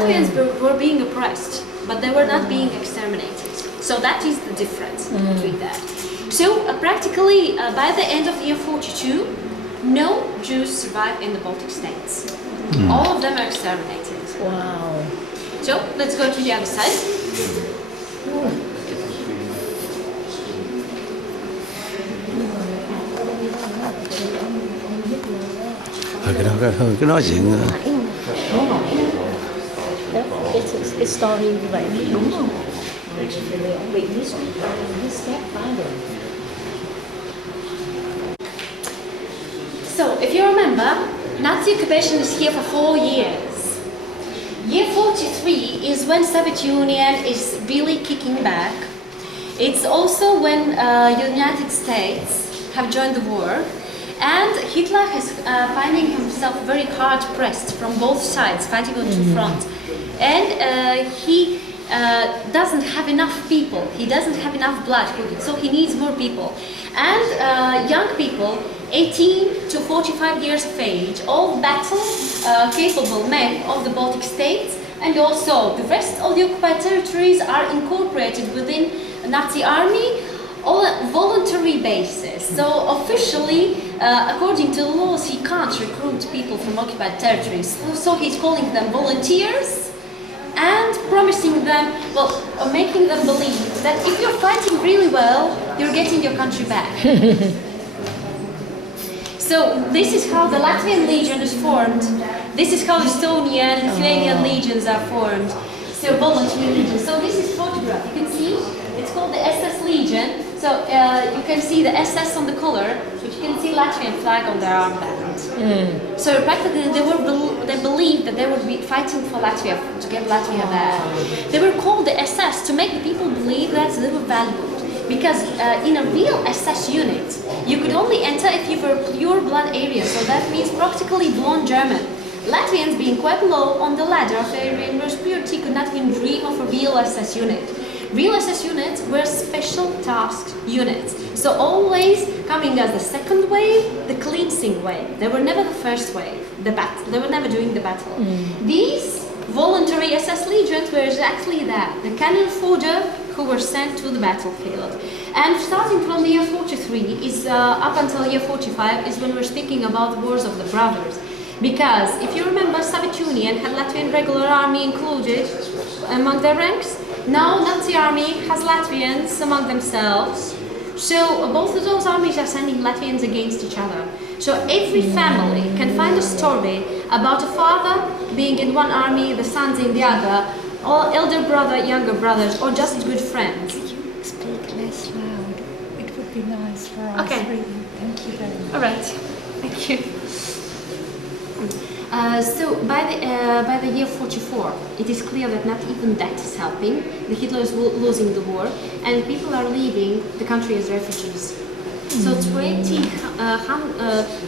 Latvians were being oppressed, but they were not being exterminated. So that is the difference between that. So practically by the end of year 42, no Jews survive in the Baltic states. All of them are exterminated. Wow. So let's go to the other side. Cái nói chuyện cái story như vậy đúng không? Ông bị his stepfather. So if you remember, Nazi occupation is here for 4 years. Year 43 is when Soviet Union is really kicking back. It's also when United States have joined the war. And Hitler is finding himself very hard pressed from both sides, fighting on two fronts. And he doesn't have enough people, he doesn't have enough blood, so he needs more people. And young people, 18 to 45 years of age, all battle capable men of the Baltic states, and also the rest of the occupied territories are incorporated within the Nazi army on a voluntary basis. So officially, according to the laws, he can't recruit people from occupied territories. So he's calling them volunteers and promising them, well, or making them believe that if you're fighting really well, you're getting your country back. So this is how the Latvian Legion is formed. This is how Estonian and Lithuanian legions are formed. So voluntary legions. So this is photograph. You can see it's called the SS Legion. So you can see the SS on the collar, but you can see Latvian flag on their armband. So practically they believed that they would be fighting for Latvia, to get Latvia back. They were called the SS to make the people believe that they were valued. Because in a real SS unit, you could only enter if you were pure blood Aryan, so that means practically blonde German. Latvians, being quite low on the ladder of Aryan purity, could not even dream of a real SS unit. Real SS units were special tasked units, so always coming as the second wave, the cleansing wave. They were never the first wave, they were never doing the battle. These voluntary SS legions were exactly that, the cannon fodder who were sent to the battlefield. And starting from the year 43 is up until year 45 is when we're speaking about the wars of the brothers. Because if you remember, Soviet Union had Latvian regular army included among their ranks. Now Nazi army has Latvians among themselves. So both of those armies are sending Latvians against each other. So every family can find a story about a father being in one army, the sons in the other, or elder brother, younger brothers, or just good friends. Could you speak less loud? It would be nice for us. Okay. Really. Thank you very much. All right. Thank you. So by the year 44, it is clear that not even that is helping. The Hitler is losing the war, and people are leaving the country as refugees. So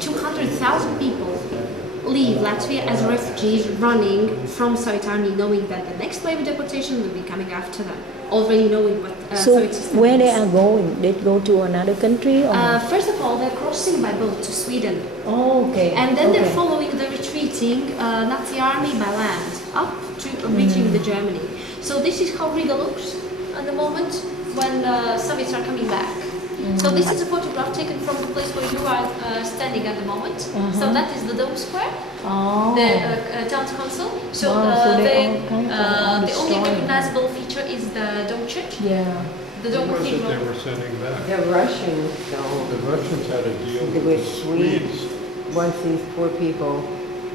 200,000 people leave Latvia as refugees, running from Soviet army, knowing that the next wave of deportation will be coming after them. Already knowing what So Soviet system where is. they are going? They go to another country? Or? First of all, they're crossing by boat to Sweden. Oh, okay. And then they're following the retreating Nazi army by land up to reaching the Germany. So this is how Riga looks at the moment when the Soviets are coming back. So this is a photograph taken from the place where you are standing at the moment. So that is the Dome Square, the town council. So, the only recognizable feature is the Dome Church. Yeah. The Dome What was it Cathedral. they were sending back? The Russians don't. The Russians had a deal With with the Swedes. Once these poor people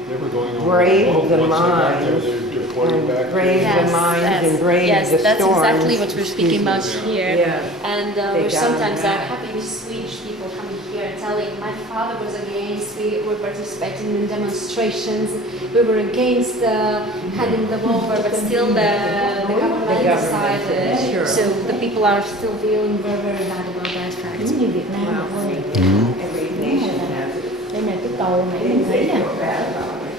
They were going over brave boat. the Once they got there, mines they were deported and back. brave the mines and brave yes, the that's storms. exactly what we're speaking about here. Yeah. And They we got sometimes them are back. happy with Swedish people coming here and telling, my father was against, we were participating in demonstrations, we were against handing them over, but still the government decided. Sure. So the people are still feeling very, very bad about that fact. Giống như Việt Nam thôi. Every nation has it. Đây là cái cầu này mình thấy nè.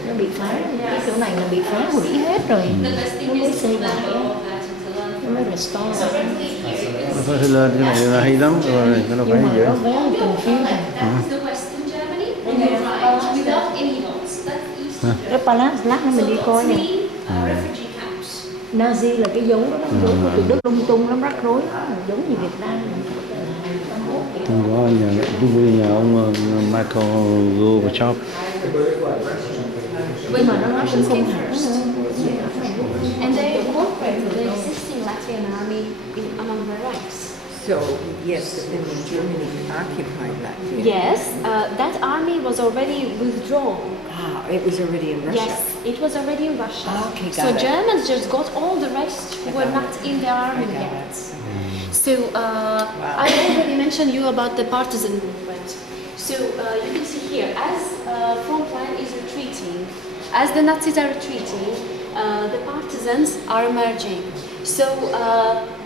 Nó bị phá, cái chỗ này là bị phá hủy hết rồi. The best Nó thing mới is to xây let lại, go of that and to learn nó from mới it. restore. So currently here you Nó can phải lên cái này là hay lắm rồi, cái nó phải Nhưng mà như vậy. nó very confusing. that is the Western Germany, on the right, without any laws. That's East Germany. Cái palace lát nữa mình đi coi nè. Clean refugee Nazi là cái dấu đó, dấu của tụi Đức lung tung lắm, rắc rối lắm, giống như Việt Nam. Không có nhà chung cư nhà ông Michael Gorbachev. Nhưng mà nó nói cũng không hẳn. And they incorporated the existing Latvian army among their ranks. So, yes, but then when Germany occupied Latvia. Yes, that army was already withdrawn. Ah, it was already in Russia. Yes, it was already in Russia. Okay, got so it. Germans just got all the rest who were not in the army I got yet. So I already mentioned you about the partisan movement. So you can see here, as frontline is retreating, as the Nazis are retreating, the partisans are emerging. So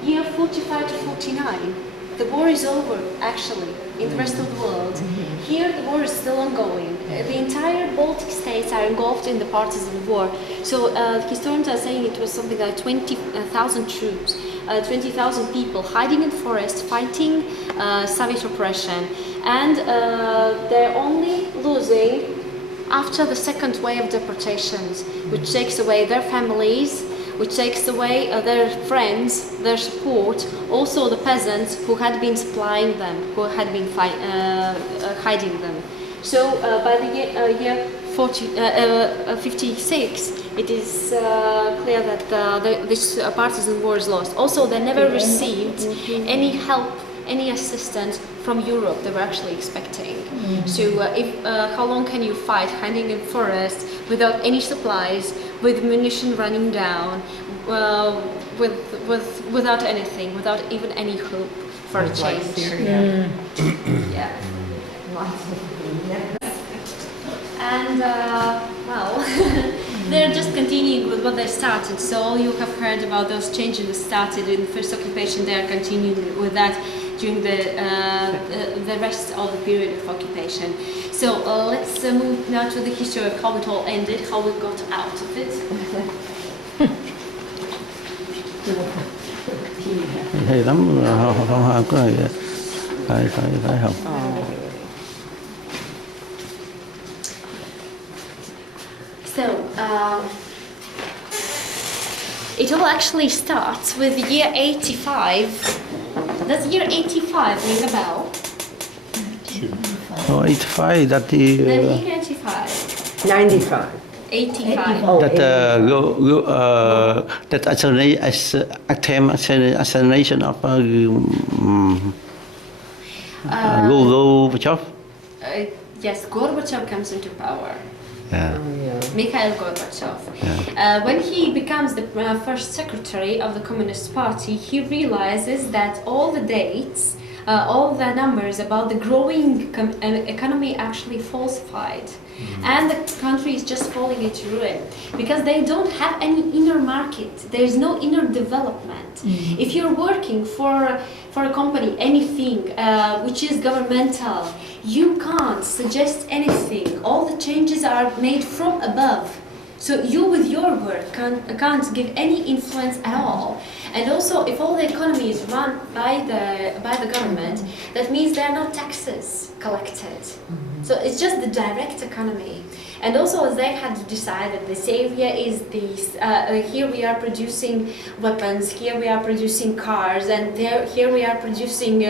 year 45 to 49, the war is over actually in the rest of the world. Here the war is still ongoing. The entire Baltic states are engulfed in the partisan war. So historians are saying it was something like 20,000 troops, 20,000 people hiding in the forest fighting Soviet oppression. And they're only losing after the second wave of deportations, which takes away their families, which takes away their friends, their support, also the peasants who had been supplying them, who had been hiding them. So by the year 56, it is clear that this partisan war is lost. Also, they never received any help, any assistance from Europe they were actually expecting. So how long can you fight hiding in forests without any supplies, with munition running down, without anything, without even any hope for a change? Syria. Yeah. Lots of And well, they're just continuing with what they started. So all you have heard about those changes that started in the first occupation, they are continuing with that during the rest of the period of occupation. So let's move now to the history of how it all ended, how we got out of it. Hay lắm, không có này phải học. So, it all actually starts with the year 85. Does year 85 ring a bell? Oh, 85, that The the year 85. 95. 85. Oh, that assassination of Gorbachev. Yes, Gorbachev comes into power. Yeah. Mikhail Gorbachev. Yeah. When he becomes the first secretary of the Communist Party, he realizes that all the dates, all the numbers about the growing economy actually falsified. And the country is just falling into ruin because they don't have any inner market. There is no inner development. If you're working for a company, anything which is governmental, you can't suggest anything. All the changes are made from above. So you with your work can't give any influence at all. And also, if all the economy is run by the government, that means there are no taxes collected. So it's just the direct economy. And also, as they had decided, this area is this. Here we are producing weapons. Here we are producing cars, and here we are producing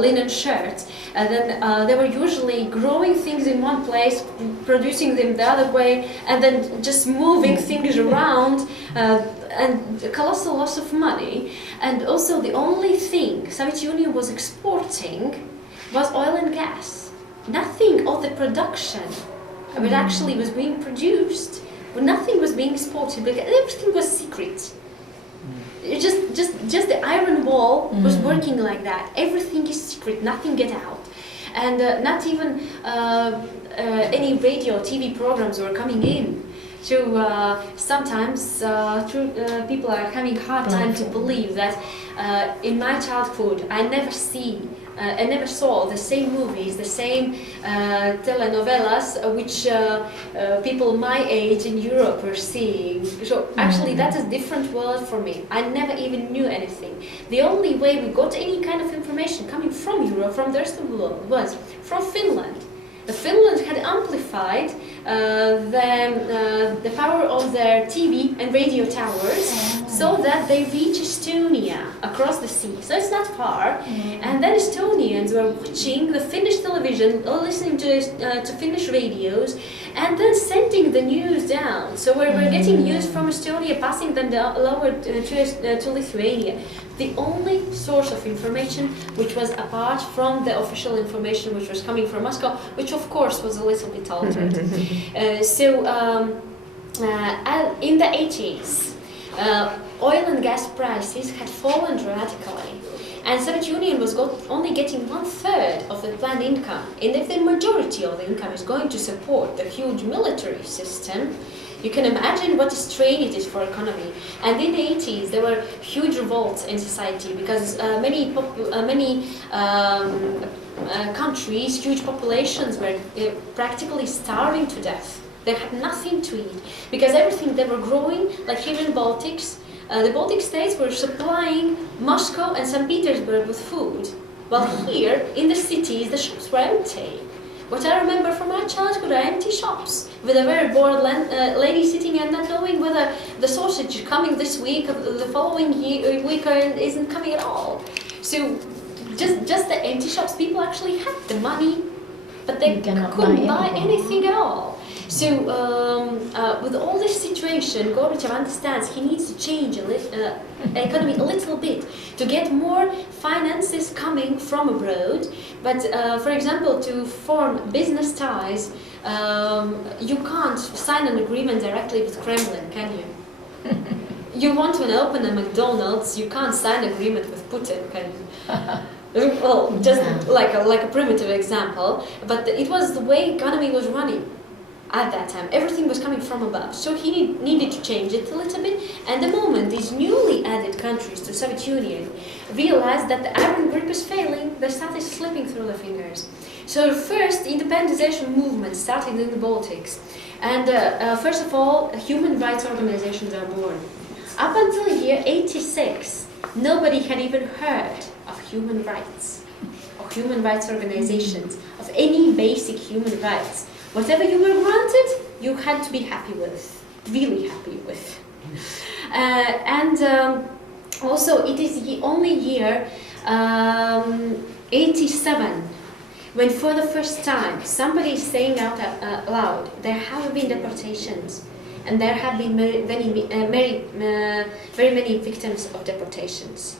linen shirts. And then they were usually growing things in one place, producing them the other way, and then just moving things around. And a colossal loss of money. And also, the only thing Soviet Union was exporting was oil and gas. Nothing of the production, but actually was being produced, but nothing was being exported because everything was secret. It just the iron wall was working like that. Everything is secret, nothing get out, and not even any radio, TV programs were coming in. So sometimes people are having hard time to believe that in my childhood I never saw the same movies, the same telenovelas which people my age in Europe were seeing. So actually that is a different world for me. I never even knew anything. The only way we got any kind of information coming from Europe, from the rest of the world, was from Finland. Finland had amplified the power of their TV and radio towers so that they reach Estonia across the sea. So it's not far. And then Estonians were watching the Finnish television, or listening to Finnish radios, and then sending the news down. So we're getting news from Estonia, passing them down, lower to Lithuania. The only source of information which was apart from the official information which was coming from Moscow, which of course was a little bit altered. In the 80s, oil and gas prices had fallen dramatically, and Soviet Union was only getting 1/3 of the planned income. And if the majority of the income is going to support the huge military system, you can imagine what a strain it is for economy. And in the 80s, there were huge revolts in society because many countries, huge populations were practically starving to death. They had nothing to eat because everything they were growing, like here in Baltics, the Baltic states were supplying Moscow and St. Petersburg with food, while here in the cities the shops were empty. What I remember from my childhood are empty shops with a very bored lady sitting and not knowing whether the sausage is coming this week or the following week or isn't coming at all. So just the empty shops. People actually had the money, but they couldn't buy anything at all. So with all this situation, Gorbachev understands he needs to change economy a little bit to get more finances coming from abroad. But for example, to form business ties, you can't sign an agreement directly with Kremlin, can you? You want to open a McDonald's, you can't sign an agreement with Putin, can you? Well, just like a primitive example, but it was the way economy was running. At that time, everything was coming from above, so he needed to change it a little bit. And the moment these newly added countries to Soviet Union realized that the iron grip is failing, they started slipping through their fingers. So first, the independentization movement started in the Baltics, and first of all, human rights organizations are born. Up until year 86, nobody had even heard of human rights, of human rights organizations, of any basic human rights. Whatever you were granted, you had to be happy with, really happy with. Also, it is the only year, 87, when for the first time somebody is saying out loud, there have been deportations, and there have been very many victims of deportations.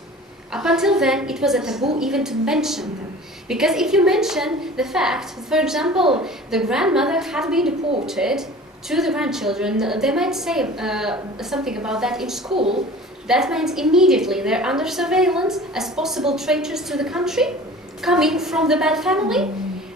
Up until then, it was a taboo even to mention them. Because if you mention the fact, for example, the grandmother had been deported to the grandchildren, they might say something about that in school. That means immediately they're under surveillance as possible traitors to the country, coming from the bad family.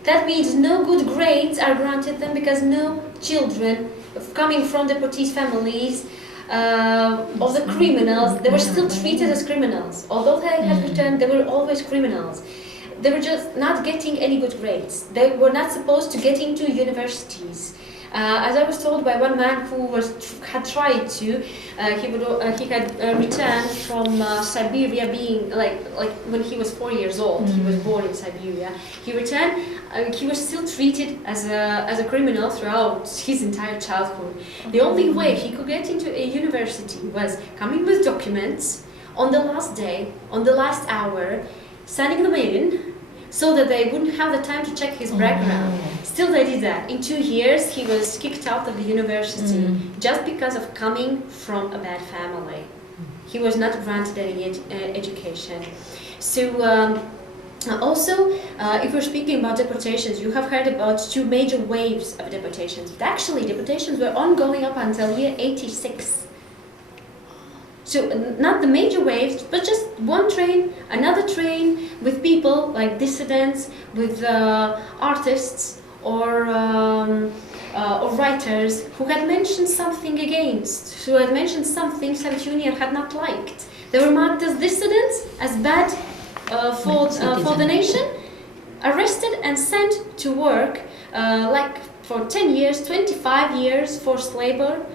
That means no good grades are granted them because no children coming from deportees families of the criminals, they were still treated as criminals. Although they had returned, they were always criminals. They were just not getting any good grades. They were not supposed to get into universities. As I was told by one man who had tried to, he had returned from Siberia, being like when he was 4 years old. He was born in Siberia. He returned. He was still treated as a criminal throughout his entire childhood. The only way he could get into a university was coming with documents on the last day, on the last hour, sending them in, so that they wouldn't have the time to check his background. Still they did that. In 2 years he was kicked out of the university just because of coming from a bad family. He was not granted any education. So also, if we're speaking about deportations, you have heard about 2 major waves of deportations. But actually deportations were ongoing up until year 86. So not the major waves, but just one train, another train, with people like dissidents, with artists or writers who had mentioned something against, who had mentioned something Soviet Union had not liked. They were marked as dissidents, as bad for the nation, arrested and sent to work like for 10 years, 25 years forced labor.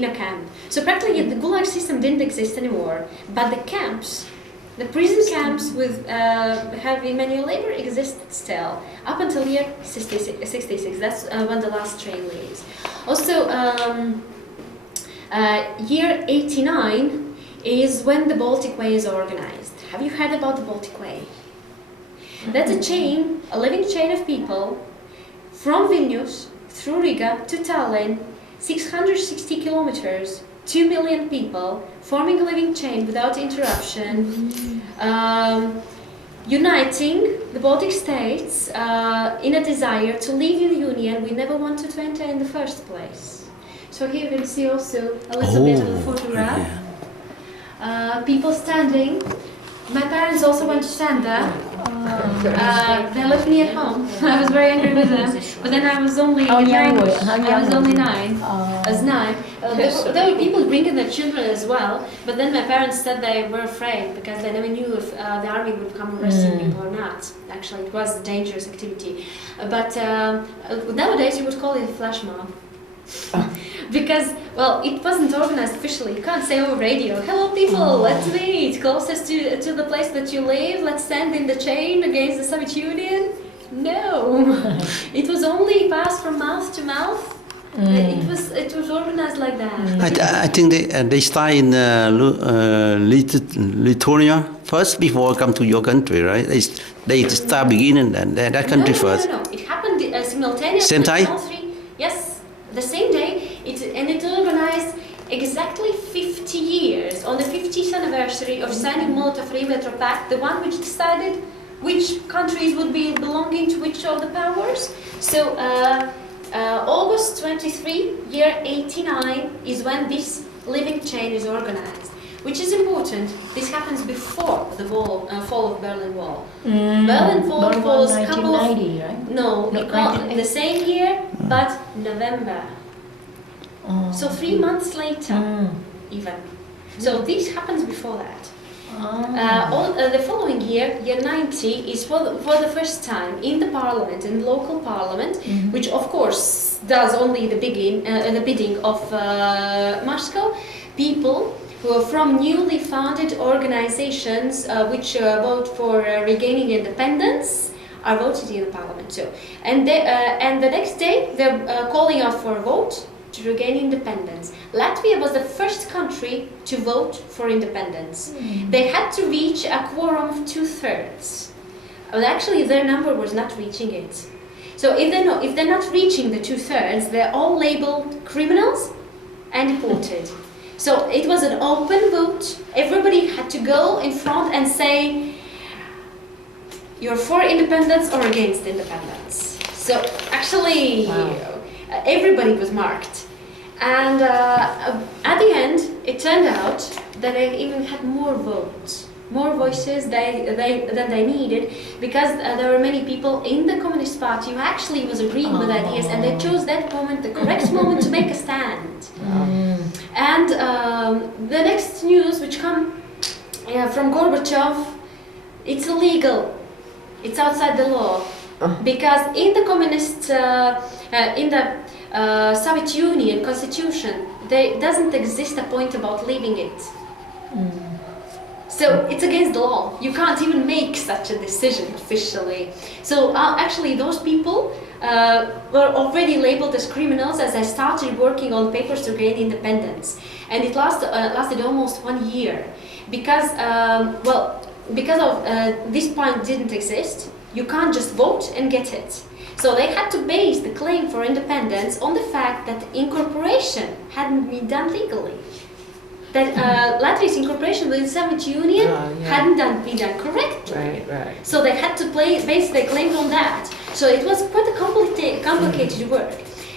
In a camp. So practically the Gulag system didn't exist anymore, but the camps The prison camps with heavy manual labor existed still up until year 66. That's when the last train leaves. Also, year 89 is when the Baltic Way is organized. Have you heard about the Baltic Way? That's a chain, a living chain of people from Vilnius through Riga to Tallinn, 660 kilometers, 2 million people, forming a living chain without interruption, uniting the Baltic states in a desire to leave the Union we never wanted to enter in the first place. So here you can see also a little bit of the photograph. People standing. My parents also went to stand there. They left me at home. I was very angry with them. But then I was only How young nine. were you? How I young was were only you? 9. I was 9. There were people bringing their children as well. But then my parents said they were afraid because they never knew if the army would come arresting people or not. Actually, it was a dangerous activity. But nowadays you would call it a flash mob. Because, well, it wasn't organized officially. You can't say over radio, hello people, let's meet closest to the place that you live, let's stand in the chain against the Soviet Union. No, it was only passed from mouth to mouth. It was organized like that. I think they start in Lithuania first before come to your country, right? They start beginning that country first. No. It happened simultaneously. Same time? All three, yes, the same day. It organized exactly 50 years on the 50th anniversary of signing Molotov-Ribbentrop Pact, the one which decided which countries would be belonging to which of the powers. So August 23, year 89 is when this living chain is organized, which is important. This happens before the fall of Berlin Wall. Berlin Wall falls a couple of 1990, right? no, not in the same year, but November. So 3 months later, even. So this happens before that. The following year, year 90, is for the first time in the parliament, in the local parliament, which of course does only the bidding of Moscow, people who are from newly founded organizations which vote for regaining independence are voted in the parliament too. And the next day they're calling out for a vote to regain independence. Latvia was the first country to vote for independence. They had to reach a quorum of 2/3. But actually their number was not reaching it. So if they're not reaching the 2/3, they're all labeled criminals and deported. So it was an open vote. Everybody had to go in front and say, you're for independence or against independence. So actually, everybody was marked. And at the end, it turned out that they even had more votes, more voices than they needed, because there were many people in the Communist Party who actually was agreeing with ideas, and they chose that moment, the correct moment, to make a stand. And the next news which come from Gorbachev, it's illegal. It's outside the law, because in the communist, in the Soviet Union constitution, there doesn't exist a point about leaving it. So it's against the law. You can't even make such a decision officially. So actually those people were already labeled as criminals as I started working on papers to gain independence. And it lasted almost 1 year. Because, because of this point didn't exist, you can't just vote and get it. So they had to base the claim for independence on the fact that incorporation hadn't been done legally. That Latvia's incorporation with the Soviet Union hadn't been done correctly. Right. So they had to base their claims on that. So it was quite a complicated work.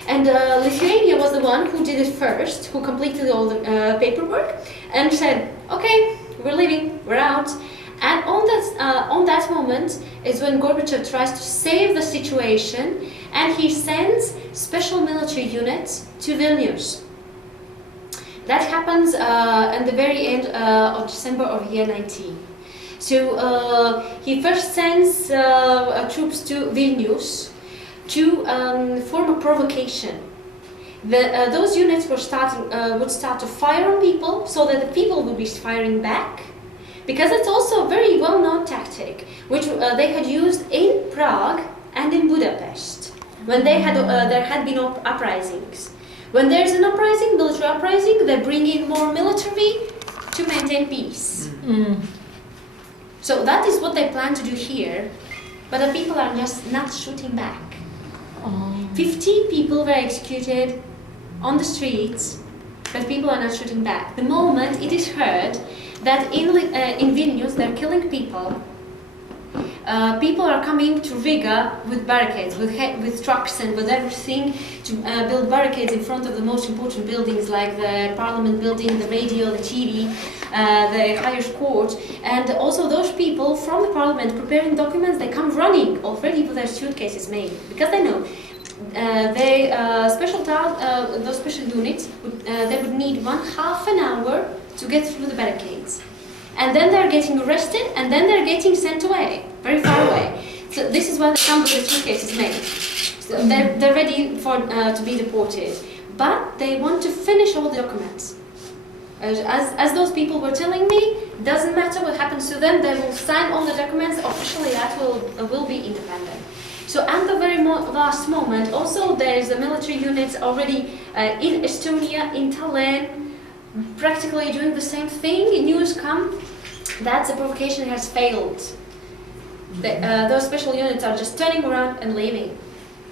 And Lithuania was the one who did it first, who completed all the paperwork and said, okay, we're leaving, we're out. And on that moment is when Gorbachev tries to save the situation, and he sends special military units to Vilnius. That happens at the very end of December of year 19. So he first sends troops to Vilnius to form a provocation. Those units would start to fire on people, so that the people would be firing back. Because it's also a very well-known tactic, which they had used in Prague and in Budapest, when there had been uprisings. When there's an uprising, military uprising, they bring in more military to maintain peace. So that is what they plan to do here, but the people are just not shooting back. 50 people were executed on the streets, but people are not shooting back. The moment it is heard that in Vilnius they're killing people, people are coming to Riga with barricades, with trucks and with everything to build barricades in front of the most important buildings like the Parliament building, the radio, the TV, the higher court. And also those people from the Parliament preparing documents, they come running already with their suitcases made, because they know those special units, they would need half an hour to get through the barricades. And then they're getting arrested, and then they're getting sent away, very far away. So this is why they come with the suitcases made. So they're ready for to be deported. But they want to finish all the documents. As those people were telling me, doesn't matter what happens to them, they will sign all the documents, officially that will be independent. So at the very last moment, also there is a military units already in Estonia, in Tallinn, practically doing the same thing. News come that the provocation has failed. Those special units are just turning around and leaving.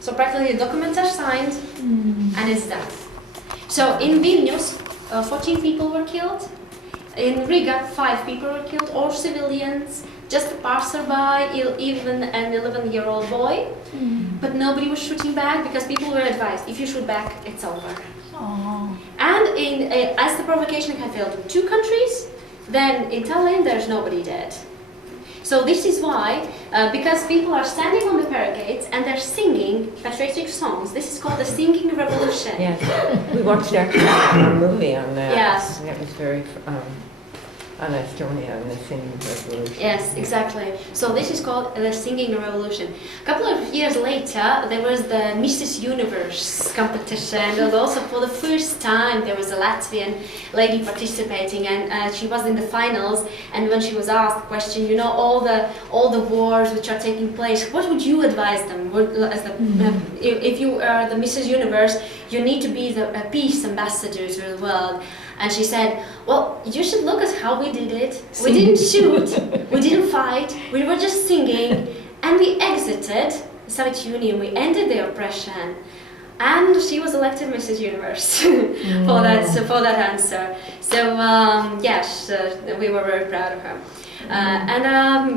So practically the documents are signed and it's done. So in Vilnius, 14 people were killed. In Riga, 5 people were killed, all civilians, just a passerby, even an 11-year-old boy. But nobody was shooting back because people were advised, if you shoot back, it's over. And as the provocation had failed in 2 countries, then in Tallinn there's nobody dead. So this is why, because people are standing on the barricades and they're singing patriotic songs. This is called the singing revolution. Yes, we watched a movie on that. Yes. And it was very on Estonia and the singing revolution. Yes, exactly. So this is called the singing revolution. A couple of years later, there was the Mrs. Universe competition, and also for the first time there was a Latvian lady participating, and she was in the finals. And when she was asked the question, you know, all the wars which are taking place, what would you advise them? If you are the Mrs. Universe, you need to be the peace ambassador to the world. And she said, well, you should look at how we did it. We didn't shoot, we didn't fight, we were just singing, and we exited the Soviet Union, we ended the oppression. And she was elected Mrs. Universe for that answer. So yes, we were very proud of her.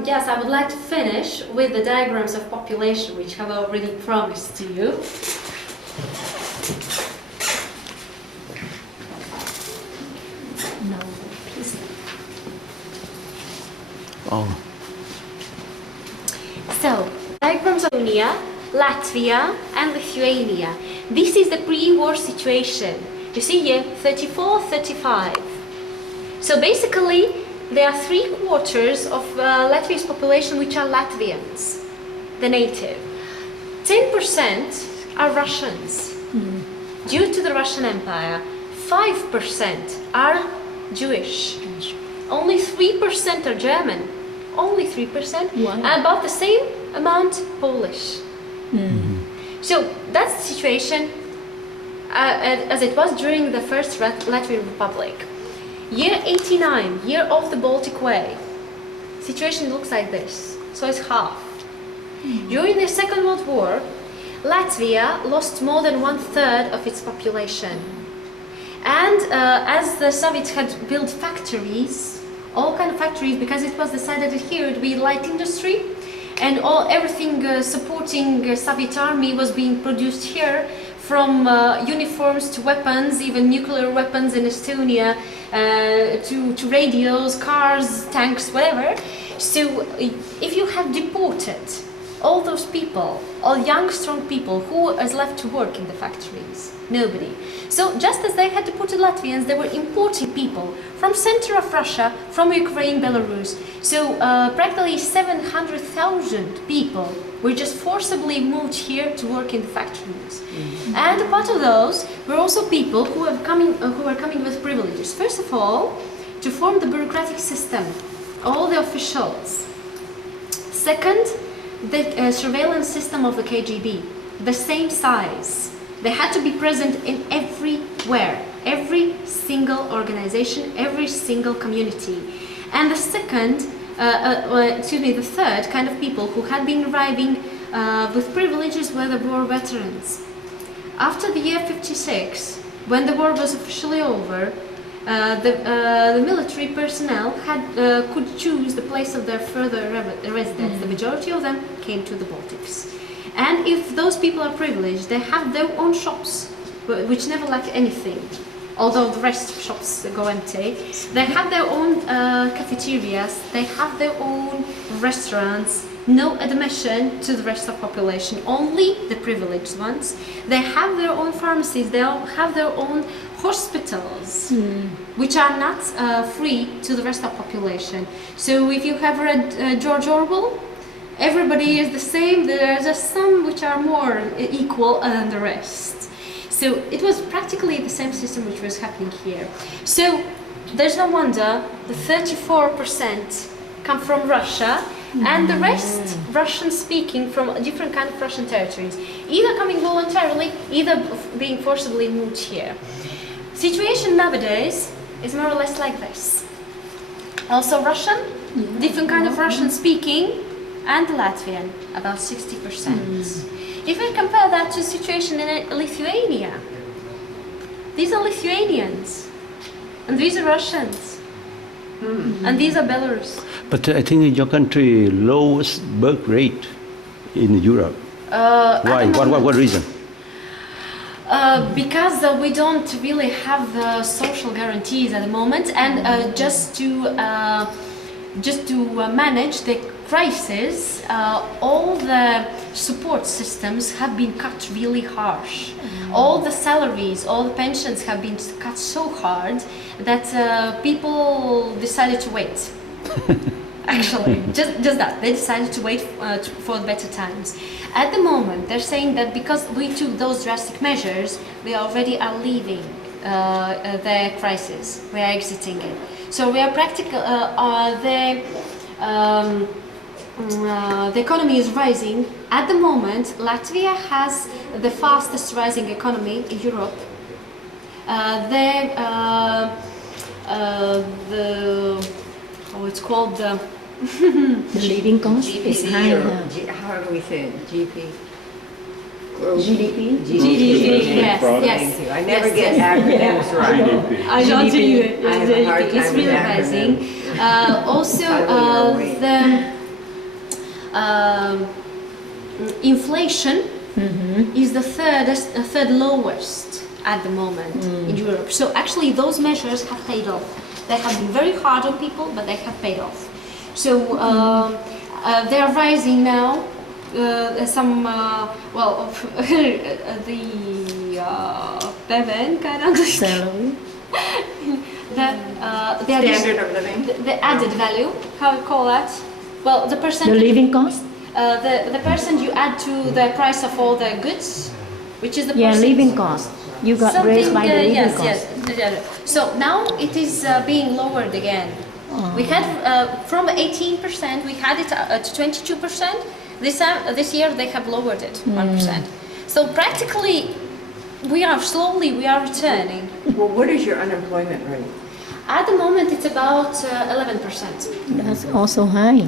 Yes, I would like to finish with the diagrams of population, which I've already promised to you. So, diagrams of Estonia, Latvia and Lithuania. This is the pre-war situation. You see here, 34, 35. So basically, there are 3/4 of Latvia's population which are Latvians, the native. 10% are Russians, due to the Russian Empire. 5% are Jewish. Only 3% are German. Only 3%. Wow. And about the same amount Polish. So that's the situation as it was during the first Latvian Republic. Year 89, year of the Baltic Way. Situation looks like this. So it's half. During the Second World War, Latvia lost more than 1/3 of its population. And as the Soviets had built factories, all kind of factories, because it was decided that here it would be light industry, and everything supporting Soviet army was being produced here, from uniforms to weapons, even nuclear weapons in Estonia, to radios, cars, tanks, whatever. So if you have deported all those people, all young, strong people, who is left to work in the factories? Nobody. So just as they had deported Latvians, they were importing people from center of Russia, from Ukraine, Belarus. So practically 700,000 people were just forcibly moved here to work in the factories. And a part of those were also people who were coming with privileges. First of all, to form the bureaucratic system all the officials. Second, the surveillance system of the KGB, the same size. They had to be present in everywhere, every single organization, every single community. And the third kind of people who had been arriving with privileges were the war veterans. After the year 56, when the war was officially over, the military personnel could choose the place of their further residence. The majority of them came to the Baltics. And if those people are privileged, they have their own shops, which never lack anything, although the rest of shops go empty. They have their own cafeterias, they have their own restaurants, no admission to the rest of the population, only the privileged ones. They have their own pharmacies, they have their own hospitals, which are not free to the rest of the population. So if you have read George Orwell, everybody is the same, there are just some which are more equal than the rest. So it was practically the same system which was happening here. So there's no wonder the 34% come from Russia, and the rest Russian speaking from different kind of Russian territories, either coming voluntarily, either being forcibly moved here. Situation nowadays is more or less like this. Also Russian, different kind of Russian speaking, and Latvian, about 60%. If we compare that to the situation in Lithuania, these are Lithuanians, and these are Russians, and these are Belarus. But I think in your country, lowest birth rate in Europe. Why? What reason? Because we don't really have the social guarantees at the moment, and just to manage the crisis, all the support systems have been cut really harsh. All the salaries, all the pensions have been cut so hard that people decided to wait. Actually, just that. They decided to wait for better times. At the moment, they're saying that because we took those drastic measures, we already are leaving the crisis. We are exiting it. So we are the economy is rising. At the moment, Latvia has the fastest rising economy in Europe. It's called the living cost is higher. How do we say it? GP? GDP? GDP, yes. I never get Yes. acronyms right. I don't do it. I have a hard It's time really with rising. Also, the inflation is the third lowest at the moment in Europe. So actually, those measures have paid off. They have been very hard on people, but they have paid off. So they are rising now. Some Salary? Standard of living? the added value, how you call that? Well, the The percentage, living cost? the percent you add to the price of all the goods, which is the Yeah, percent. living cost. You got raised by the living yes, cost. yes. So now it is being lowered again. We had from 18%, we had it to 22%. This year they have lowered it 1%. So practically, we are returning. Well, what is your unemployment rate? At the moment, it's about 11%. That's also high.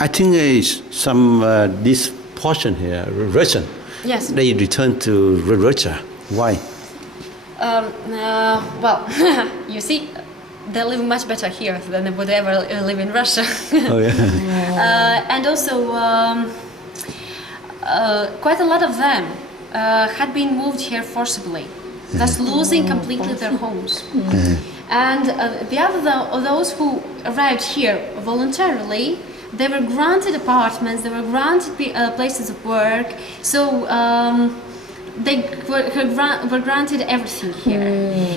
I think some this portion here, Russian. Yes. They return to Russia. Why? Well, you see, they live much better here than they would ever live in Russia. Oh yeah. And also, quite a lot of them had been moved here forcibly, thus losing completely their homes. And the other, those who arrived here voluntarily, they were granted apartments, they were granted places of work. So they were granted everything here.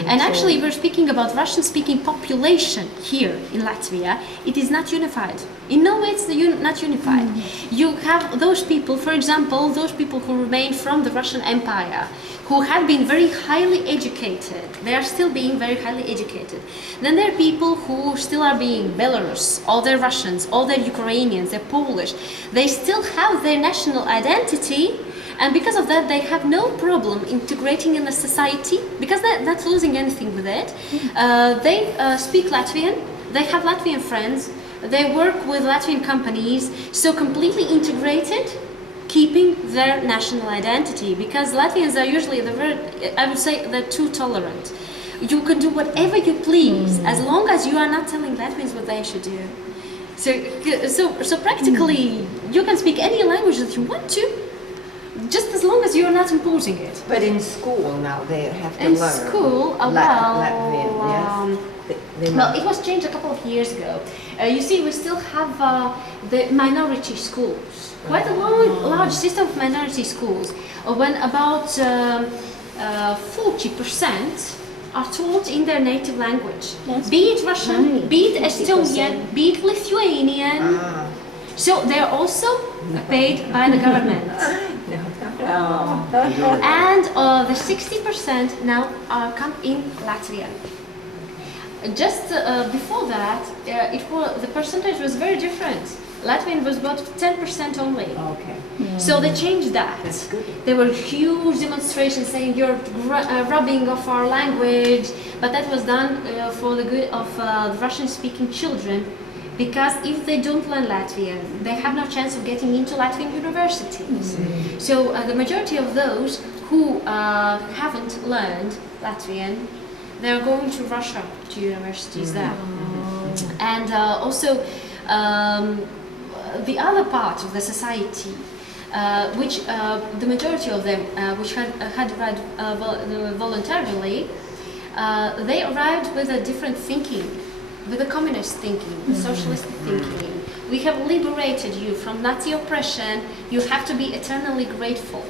And actually, we're speaking about Russian-speaking population here in Latvia. It is not unified. In no way it's not unified. You have those people, for example, those people who remained from the Russian Empire, who have been very highly educated. They are still being very highly educated. Then there are people who still are being Belarus, all they're Russians, all they're Ukrainians, they're Polish. They still have their national identity, and because of that they have no problem integrating in the society, because they're not losing anything with it. They speak Latvian, they have Latvian friends, they work with Latvian companies, so completely integrated, keeping their national identity, because Latvians are usually I would say they're too tolerant. You can do whatever you please as long as you are not telling Latvians what they should do. So practically you can speak any language that you want to, just as long as you are not imposing it. But in school now they have to In learn school, Latvian, yes? Well, it was changed a couple of years ago. You see, we still have the minority schools. Quite a large system of minority schools, when about 40% are taught in their native language. Be it Russian, be it Estonian, be it Lithuanian. So they're also paid by the government. And the 60% now come in Latvian. Just before that, the percentage was very different. Latvian was about 10% only. Okay. So they changed that. That's good. There were huge demonstrations saying you're robbing of our language, but that was done for the good of the Russian-speaking children, because if they don't learn Latvian, they have no chance of getting into Latvian universities. So the majority of those who haven't learned Latvian, they're going to Russia, to universities there. And also, the other part of the society, which the majority of them, which had arrived voluntarily, they arrived with a different thinking, with a communist thinking, with socialistic thinking. We have liberated you from Nazi oppression, you have to be eternally grateful.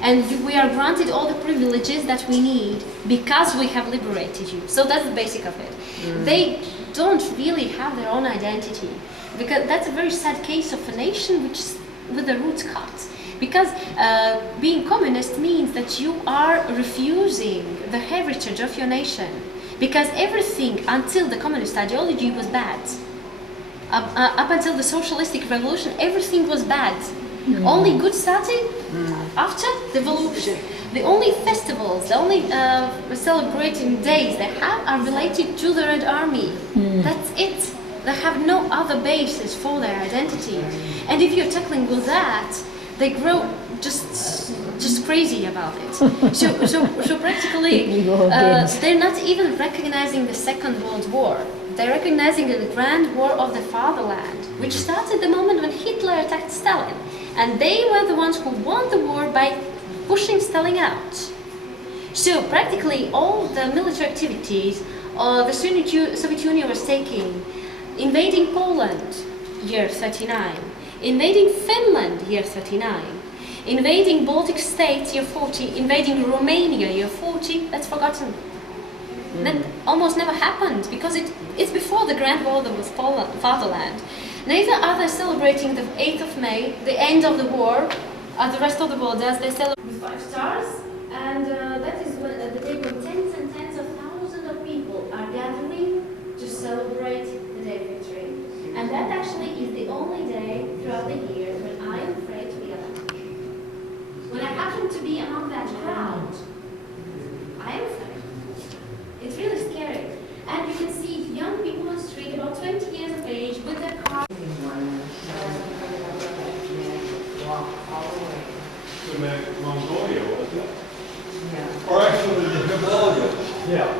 And we are granted all the privileges that we need because we have liberated you. So that's the basic of it. They don't really have their own identity, because that's a very sad case of a nation which is with the roots cut. Because being communist means that you are refusing the heritage of your nation. Because everything until the communist ideology was bad. Up until the socialistic revolution, everything was bad. Only good started after the revolution. The only festivals, the only celebrating days they have are related to the Red Army. That's it. They have no other basis for their identity. And if you're tackling with that, they grow just crazy about it. So practically, they're not even recognizing the Second World War. They're recognizing the Grand War of the Fatherland, which started the moment when Hitler attacked Stalin. And they were the ones who won the war by pushing Stalin out. So practically all the military activities the Soviet Union was taking, invading Poland, year 39, invading Finland, year 39, invading Baltic states, year 40, invading Romania, year 40, that's forgotten. That almost never happened, because it's before the Grand War of the Fatherland. Neither are they celebrating the 8th of May, the end of the war, as the rest of the world does. They celebrate with 5 stars, and that is when, the day when tens and tens of thousands of people are gathering to celebrate the day of victory. And that actually is the only day throughout the year when I am afraid to be alive. When I happen to be among that crowd, I am afraid. It's really scary. And you can see young people on the street, about 20 years of age, with their cars. Mongolia, wasn't it? Yeah. Or actually, the Himalayas. Yeah.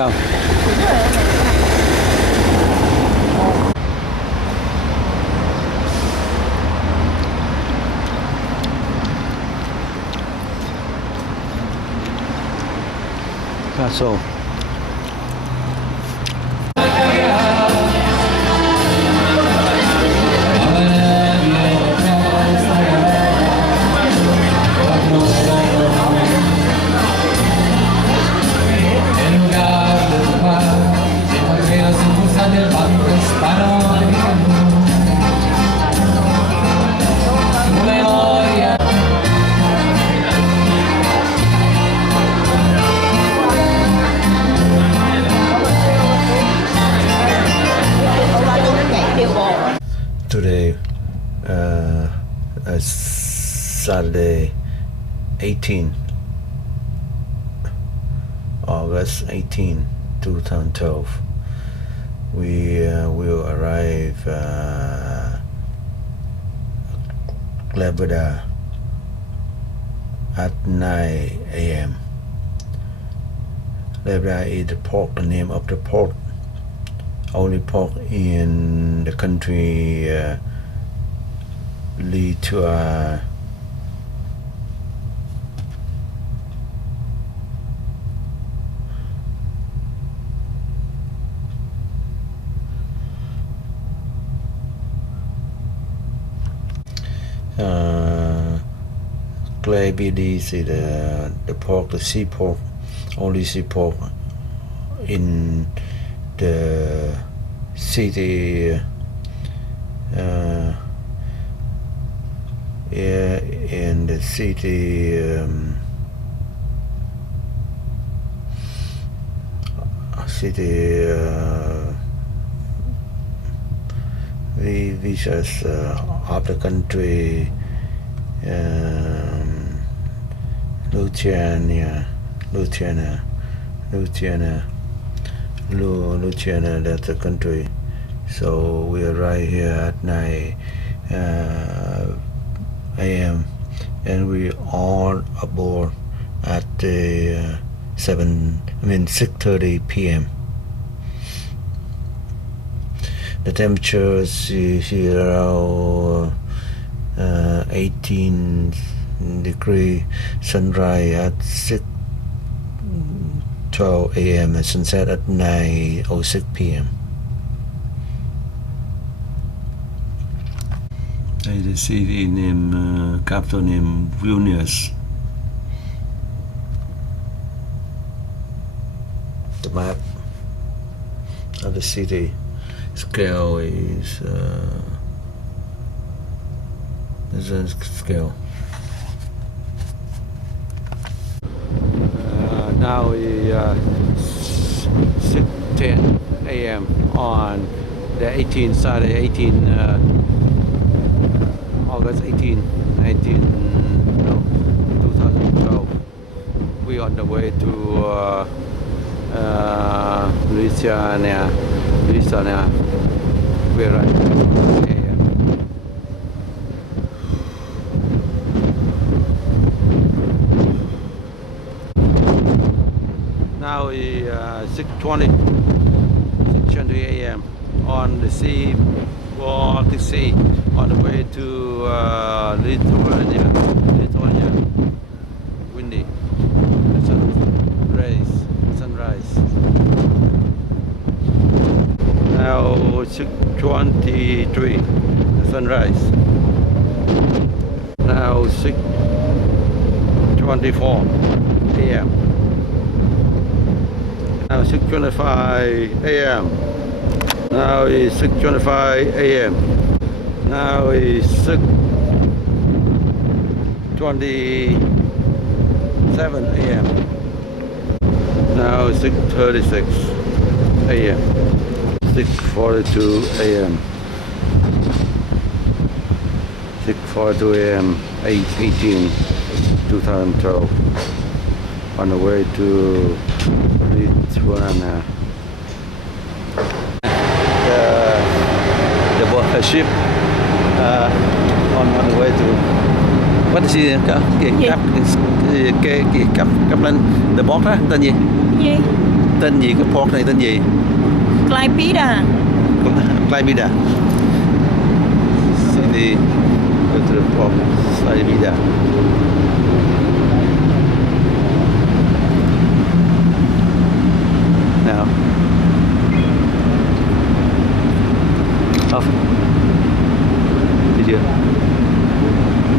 Đâu? Castle. Today, Saturday, August 18, 2012. We will arrive Labrador at 9 a.m. Labrador is the name of the port. Only port in the country lead to Clay BD is the port, the seaport, only seaport in the city in the city visas of the country, Louisiana, that's the country. So we arrive here at 9 a.m. and we all aboard at 6:30 p.m. The temperature is here around 18 degree. Sunrise at 6:12 a.m. and sunset at 9:06 p.m. The city name, capital name Vilnius. The map of the city scale is this is scale. Now we 6:10 a.m. on the 18th Saturday, 18 August 2012. We on the way to Louisiana. We're right. Now is 6:20 a.m. on the sea, Baltic Sea, on the way to Lithuania. Windy. Sunrise. Now 6:23. Sunrise. Now 6:24 a.m. Now 6:25 a.m. Now is 6:25 a.m. Now is 6:27 a.m. Now 6:36 a.m. 6:42 a.m. 6:42 a.m. 8/18/2012. On the way to Lithuania. The ship on the way to what is it? Cái cặp lên the port á, tên gì? Gì? Tên gì cái port này tên gì? Klaipėda. Klaipėda. City go to the port Klaipėda. Now. Off. Thấy chưa?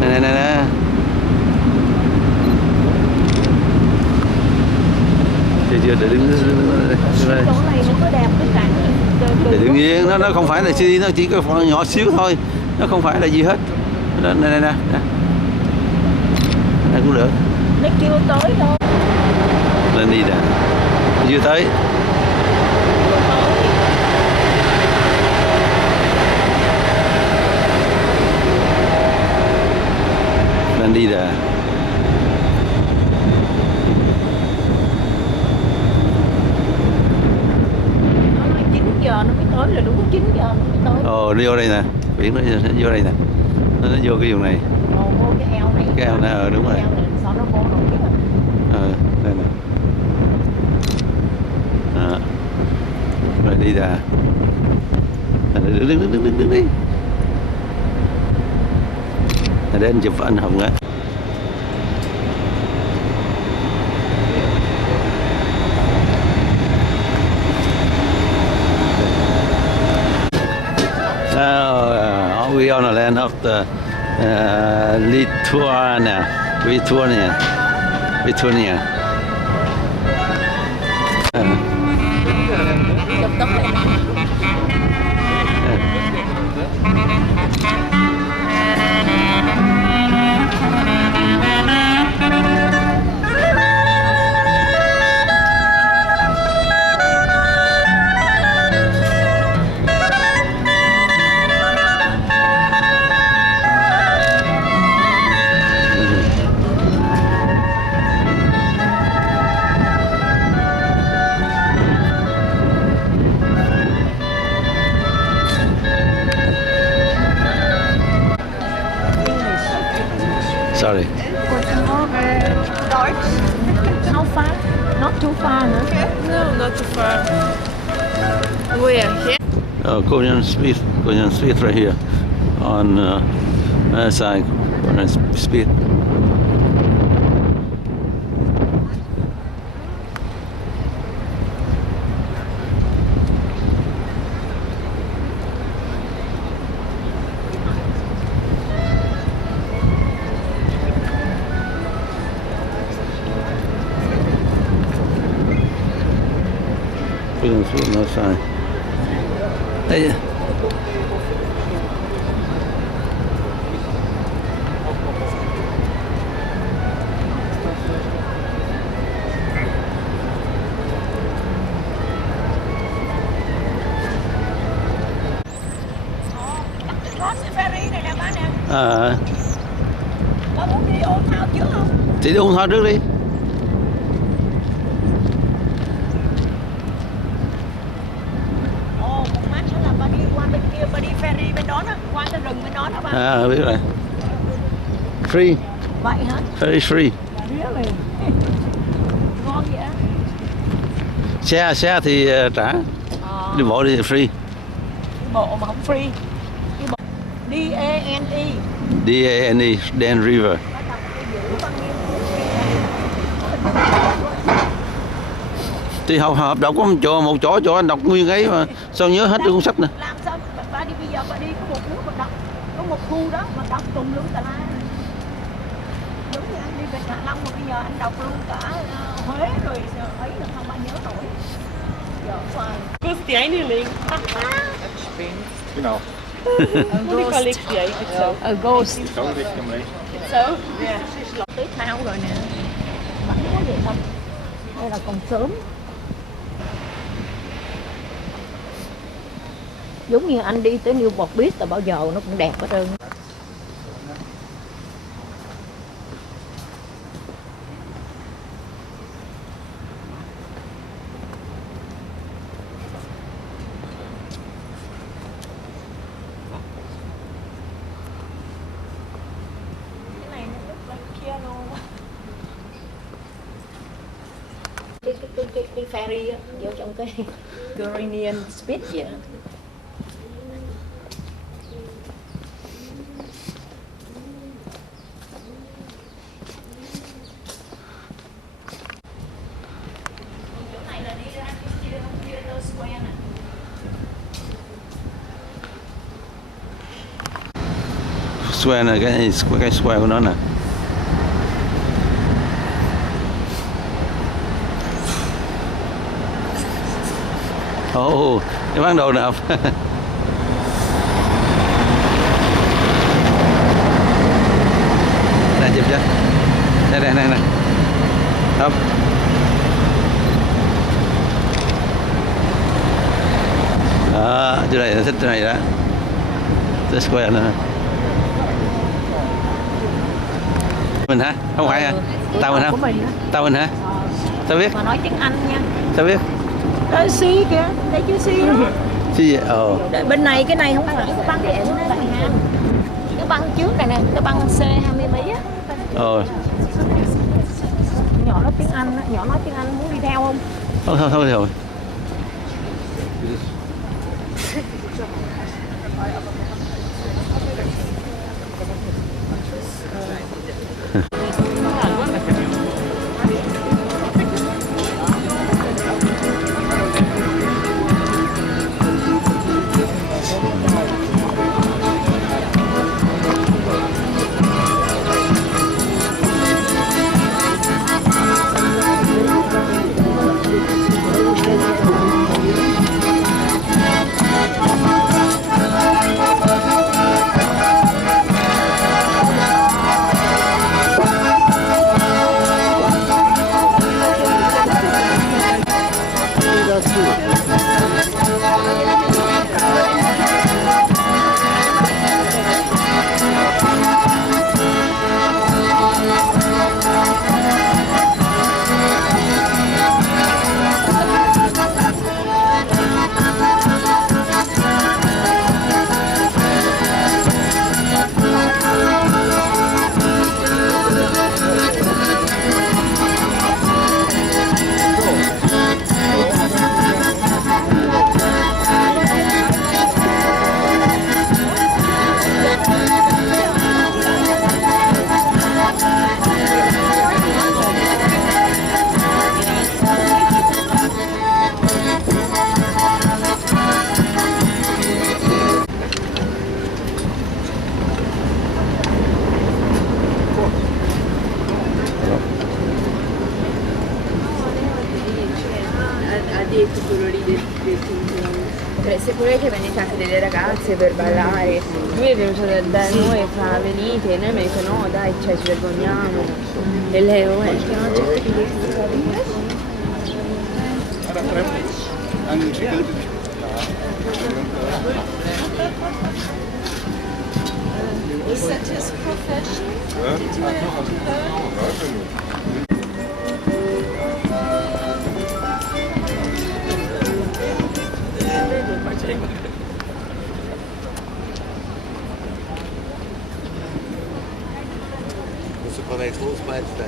Nè. Thấy chưa? Để đứng đây. Chỗ này nó có đẹp cái cảnh. Để đương nhiên nó không phải là CD, nó chỉ có phần nhỏ xíu thôi, nó không phải là gì hết. Nè. Này cũng được. Nó chưa tới đâu. Lên đi đã. Chưa tới. Lên đi đã. Giờ nó mới tới, là đúng 9 giờ nó mới tới. Ồ, nó vô đây nè, biển nó vô đây nè, nó vô cái vùng này. Ồ, vô cái eo này. Cái eo này, đúng rồi. Eo này, sao nó vô nổi á. Đây nè. Rồi đi ra. Đứng đi. Để anh chụp anh Hùng á. Now we on the land of the Lithuania. Chụp tóc này. Sorry. How far? Not too far, no? No, not too far. Where? Here? Korean Street right here on side Korean Street. Korean Street no sign. Đây. Có muốn đi ôn thao trước không? Chị đi ôn thao trước đi. Ồ, một mát nữa là bà đi qua bên kia, bà đi ferry bên đó đó, qua cái rừng bên đó đó bà. Biết rồi. Free. Vậy hả? Very free. Really? Ngon vậy á? Xe thì trả. Đi bộ thì free. Bộ mà không free. Đi bộ. D-A-N-E. D-A-N-E, Dan River. Thì học đọc có một chỗ cho anh đọc nguyên ấy mà sao nhớ hết cái cuốn sách nè. Làm sao bà đi bây giờ bà đi có một nước mà đọc, có một khu đó mà đọc tùm lum tà la. Giống như anh đi về Hạ Long mà bây giờ anh đọc luôn cả Huế rồi ấy là không bao nhớ nổi. Giờ phải. Kustjeinling. Genau. A ghost. Zo richting mee. So, yeah. Tới thao rồi nè. Vẫn có vậy không? Đây là còn sớm. Giống như anh đi tới Newport Beach là bao giờ nó cũng đẹp hết trơn. Cái ferry á, vô trong cái Caribbean Speed vậy đó. Chỗ này là đi ra Theater Square nè. Square này cái square của nó nè. Oh, cái bán đồ nào? Đây chụp cho. Đây. Không. Đó, chỗ này thích chỗ này đó. Cái square nữa. Mình hả? Không phải hả? Tao mình hả? Tao mình hả? Tao biết. Mà nói tiếng Anh nha. Tao biết. Đó C kìa, đây chữ C đó. Gì? Bên này cái này không phải cái băng đệm đó là ham. Cái băng trước này nè, cái băng C20 mấy á. Nhỏ nói tiếng Anh á, nhỏ nói tiếng Anh muốn đi theo không? Thôi rồi. Se volete venite anche delle ragazze per ballare. Lui è venuto da noi e fa venite, e noi mi dico no dai, cioè ci vergogniamo. E lei piange. Is that his profession? Did you have to learn? Questo qua è solo spazio da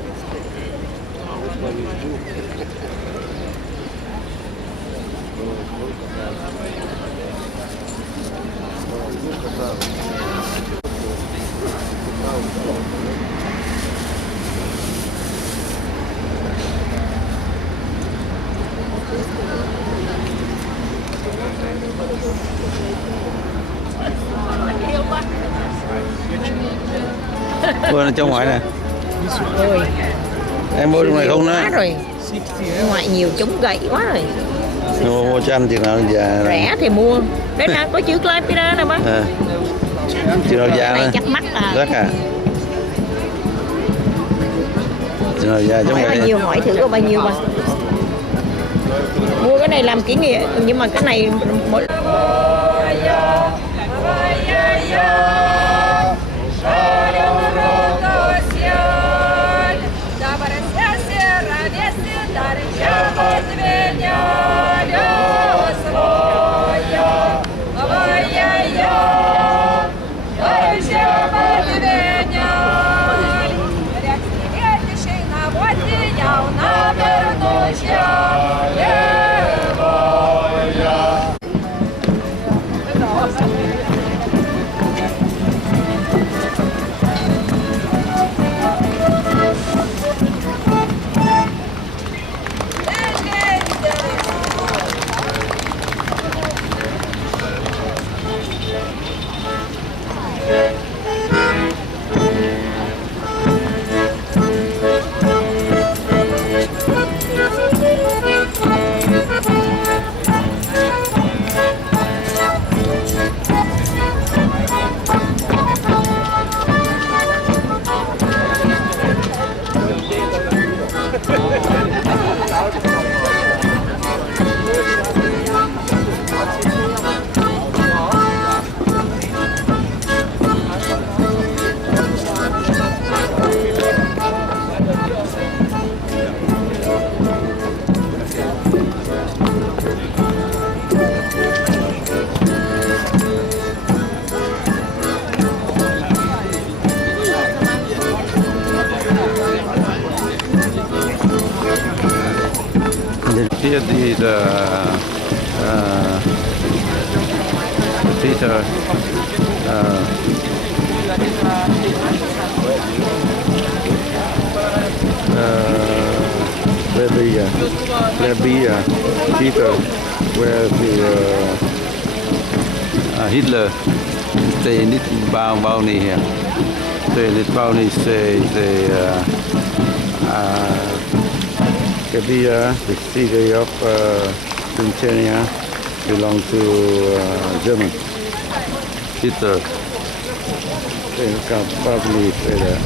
Mua trong ngoài nè. Ôi, Em mua trong này không quá nữa. rồi. Ngoại nhiều chống gậy quá rồi. Mua cho anh chừng nào già. Rẻ thì mua. Đấy là có chữ Clapira nè bác. À. Chừng nào già Cái này nè. chắc mắt à. Rất à. Chừng nào già chống Hỏi bao gậy. nhiêu, hỏi thử có bao nhiêu mà. Mua cái này làm kỷ niệm, nhưng mà cái này mỗi Here the Peter where the Peter where the Hitler stay in this bounty here. This bounty say Kabia, the city of Tunisia, belong to German. Hitler. They come probably say that.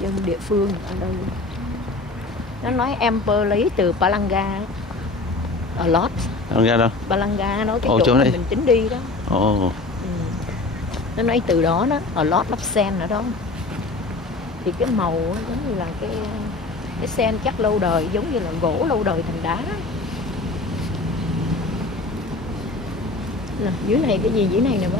dân địa phương ở đây. Nó nói Emperor lấy từ Palanga ở Lót. Palanga đâu? Palanga nói cái Ồ, chỗ chỗ mà này. mình tính đi đó. Ồ. Nó nói từ đó đó, ở Lót lắp sen ở đó. Thì cái màu á, giống như là cái sen chắc lâu đời, giống như là gỗ lâu đời thành đá. Nè, dưới này cái gì dưới này nè bác.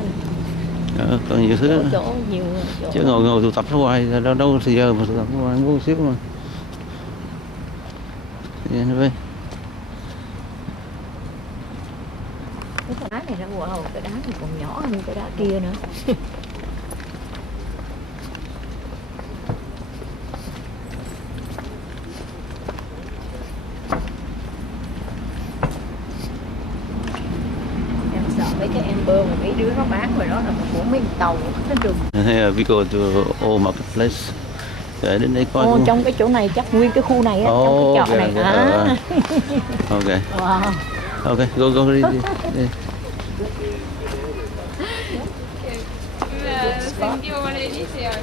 Còn nhiều thứ. Chỗ nhiều chỗ. Chứ ngồi tụ tập ở ngoài đâu thì giờ mà tụ tập ở ngoài mua xíu mà. Thì anyway. Cái đá này nó wow, cái đá này còn nhỏ hơn cái đá kia nữa. Em sợ mấy cái Ember mà mấy đứa nó bán rồi đó là của mấy tàu nó đường. We go to Old Marketplace. Để đến đây coi. Trong cái chỗ này chắc nguyên cái khu này á, trong cái chợ này. Okay. Wow. Okay, go đi. Sentivo maledizione.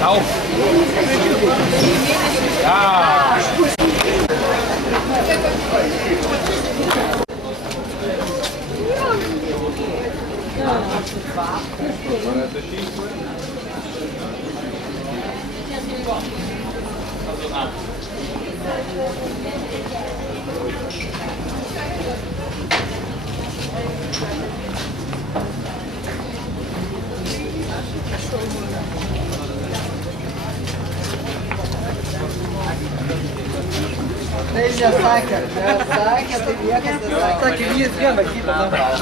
Đâu? À. Já saca, tem que saca. Tá aqui, esquema aqui, tá bom.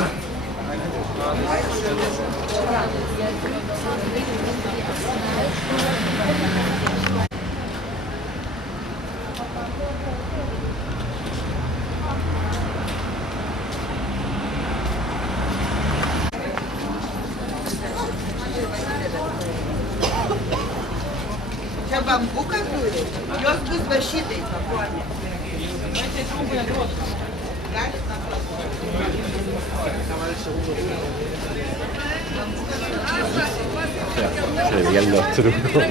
Čia bambuką turi, jos bus va šitai pakuotė. Se veía los trucos.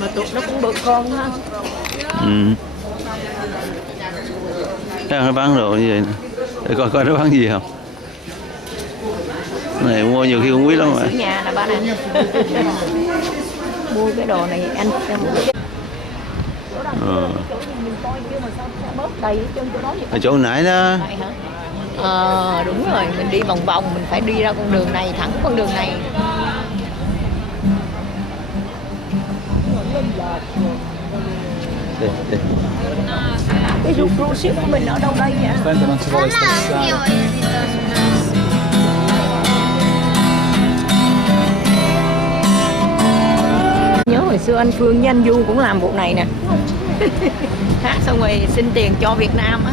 Mà tụi nó cũng bự con ha. Ừ. Nó bán đồ như vậy nè. Để coi coi nó bán gì không. Này mua nhiều khi cũng quý lắm mà. Ở nhà nè ba nè. Mua cái đồ này anh ở chỗ nãy đó. Đúng rồi, mình đi vòng vòng, mình phải đi ra con đường này, thẳng con đường này. Đây. Cái ru ship của mình ở đâu đây vậy? Nhớ hồi xưa anh Phương với anh Du cũng làm vụ này nè. Hát xong rồi xin tiền cho Việt Nam á.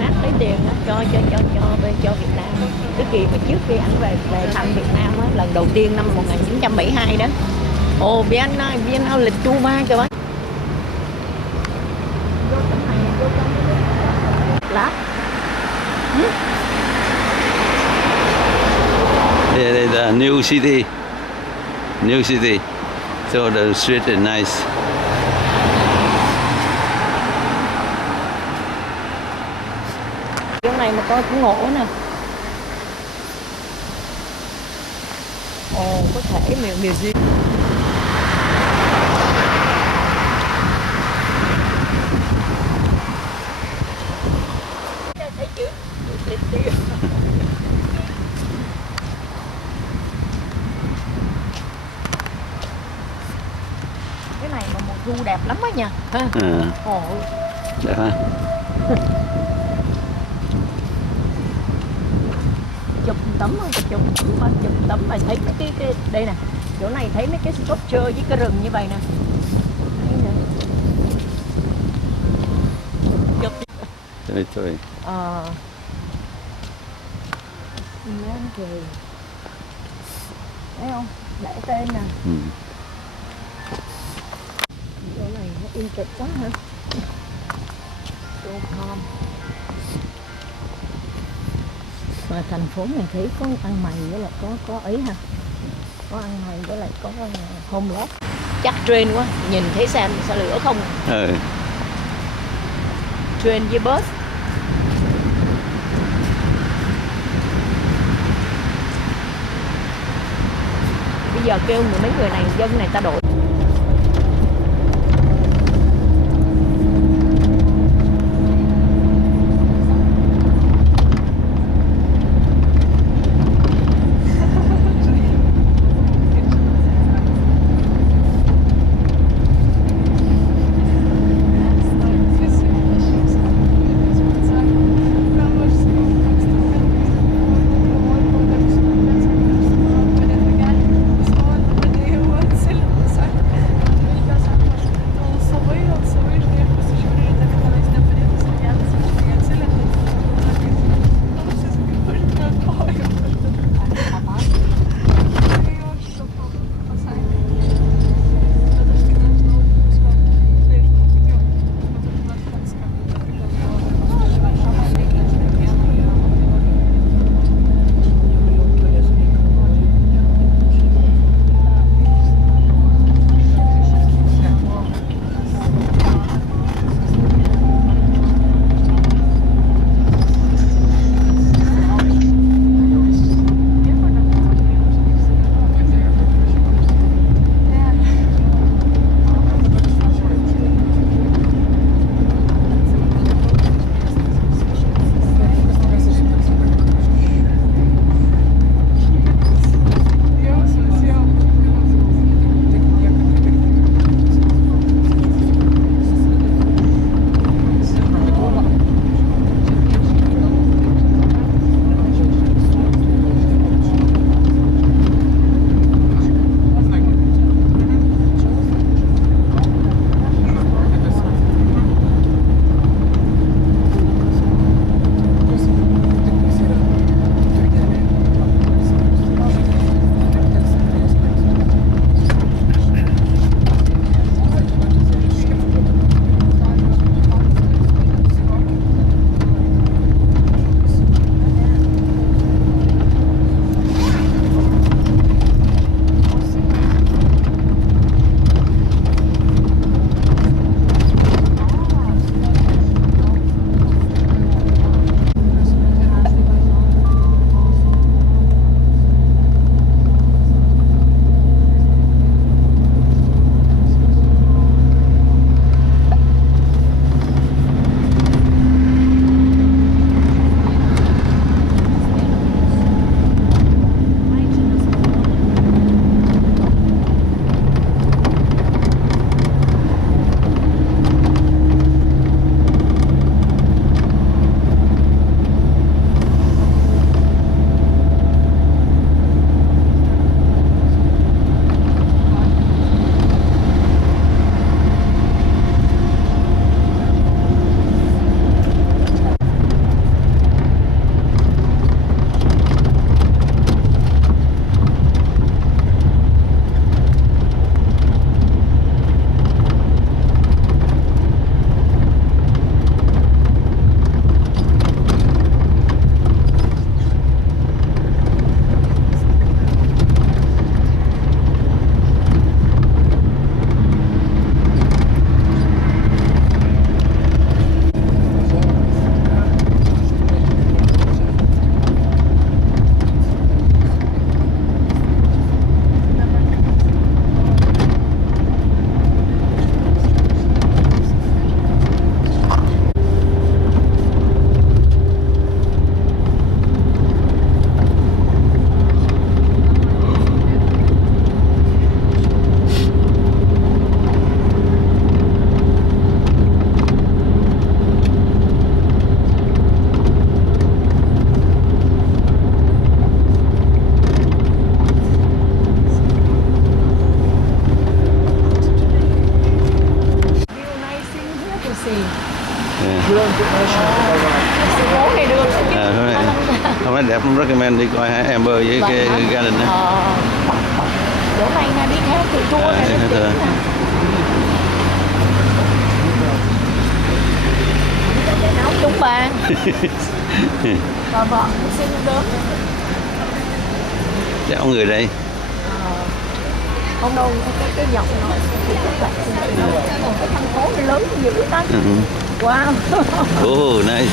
Hát lấy tiền á, cho Việt Nam. Cái kỳ mà trước khi ảnh về thăm Việt Nam á, lần đầu tiên năm 1972 đó. Ồ, Vienna lịch tu ba kìa bác. Lát. Đây là New City. New City. So the street is nice. Chỗ này mà coi cũng ngộ nè. Ồ, có thể museum. Cái này mà mùa thu đẹp lắm á nha. Ha. Ồ. Đẹp ha. Chụp tấm không? Chụp tấm mà thấy mấy cái đây nè. Chỗ này thấy mấy cái sculpture với cái rừng như vậy nè. Chụp. Thôi. Lên kìa. Thấy không? Để tên nè. Chỗ này nó in kịch quá hả? Mà thành phố này thấy có ăn mày với lại có ấy ha. Có ăn mày với lại có homeless. Chắc train quá, nhìn thấy xe lửa không? Train với bus. Bây giờ kêu mấy người này, dân này ta đổi. phố này được Hôm nay đẹp, recommend đi coi Amber với cái Garden đó. Chỗ này nè, đi theo từ tour này đến Thưa. cái áo trúng bàn và vợ cũng xinh gớm. Dạo người đây. Không đâu, cái dọc nó thì các bạn cái thành phố này lớn dữ ta. Wow. Oh, nice.